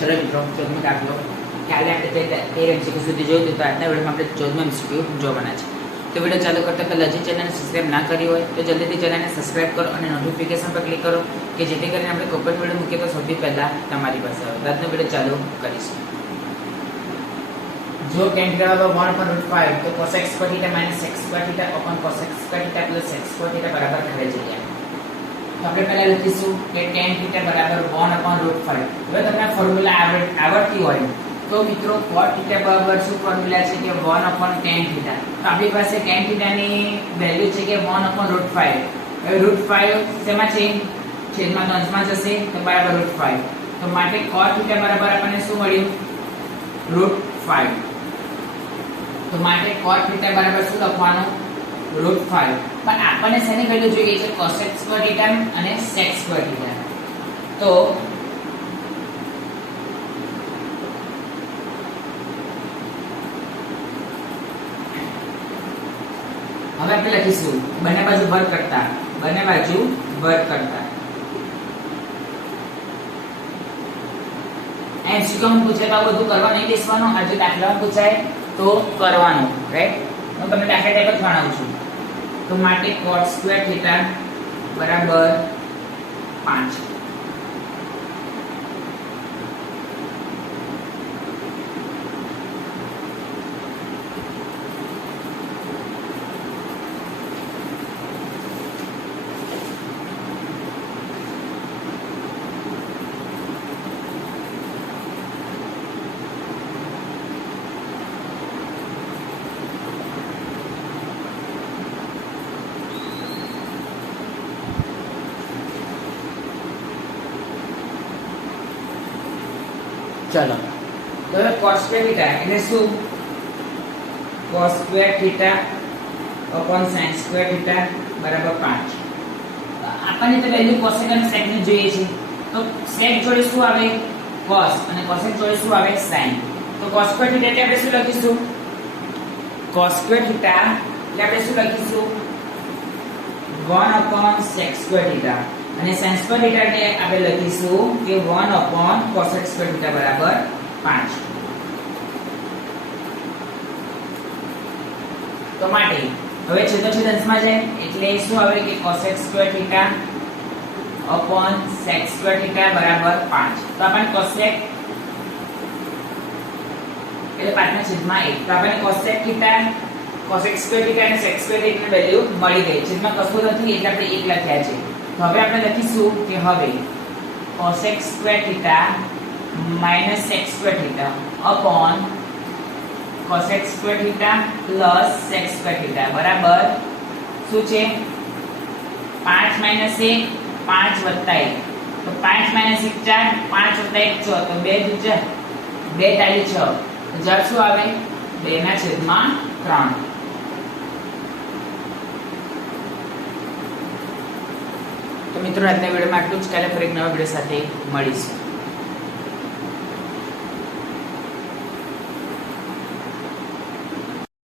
ચલો મિત્રો, 14મી દાખલો. કાલે આપણે 13 MCQ સુધી જોયું હતું, તો આજના વિડીયોમાં આપણે 14મી MCQ જોવાના છે. તો વિડીયો ચાલુ કરતા પહેલા હજી ચેનલને સબસ્ક્રાઇબ ના કરી હોય તો જલ્દીથી ચેનલને સબસ્ક્રાઇબ કરો અને નોટિફિકેશન પર ક્લિક કરો કે જેથી કરીને આપણે કોઈ પણ વિડીયો મૂકીએ તો સૌથી પહેલા તમારી પાસે આવે. આજનો વિડીયો ચાલુ કરીશું. જો tan θ 1/√5 તો cos x square θ minus x square θ upon cos x square θ plus x square θ બરાબર ખરે જઈએ. તો આપણે પહેલા લખીશું કે tan θ બરાબર 1/√5. હવે તમને ફોર્મ્યુલા આવડતી હોય તો મિત્રો cot θ બરાબર શું ફોર્મ્યુલા છે કે 1/tan θ. તો આપણી પાસે tan θ ની વેલ્યુ છે કે 1/√5. હવે √5 શેમાં છે? છેદમાં તો અંશમાં જશે તો બરાબર √5. તો માટે cot θ બરાબર આપણને શું મળ્યું? √5. તો માટે cot θ બરાબર શું લખવાનું? √5. પણ આપણને શેની વેલ્યુ જોઈએ છે? cos x square θ અને sec square θ. તો હવે આપણે લખીશું બંને બાજુ વર્ગ કરતા એમસીક્યુમાં પૂછે તો બધું કરવા નહીં બેસવાનું. આજે દાખલામાં પૂછાય તો કરવાનું, રાઈટ? હું તમને દાખલા ટાઈપ જ ભણાવું છું. તો માટે cot square θ બરાબર 5. चलो तो cos square θ એટલે શું? cos square θ upon sin square θ બરાબર 5. આપણને તો વેલ્યુ cosec અને sec ની જોઈએ છે. તો sec જોડે શું આવે? cos અને cosec જોડે શું આવે? sin. તો cos square θ એટલે આપણે શું લખીશું? cos square θ એટલે આપણે શું લખીશું? 1/sec square θ. અને sin square θ એટલે આપણે લખીશું કે 1/cosec square θ બરાબર 5. તો માટે હવે છેદોછેદ અંશમાં જાય એટલે શું આવે કે cosec square θ upon sec square θ બરાબર 5. તો આપણને cosec એટલે 5 ના છેદમાં 1. તો આપણને cosec θ cosec square θ અને sec square θ ની વેલ્યુ મળી ગઈ. છેદમાં કશું નથી એટલે આપણે 1 લખ્યા છે. તો હવે આપણે લખીશું કે હવે cosec square θ minus sec square θ upon cosec square θ plus sec square θ બરાબર શું છે? 5 minus 1 5 વત્તા 1. તો 5 minus 1 4 5 વત્તા 1 6. તો 2 દૂ 4 2 તાલી 6. તો જવાબ શું આવે? 2 ના છેદમાં 3. તો મિત્રો આજના વિડીયોમાં આટલું જ. કાલે ફરી એક નવા વિડીયો સાથે મળીશું.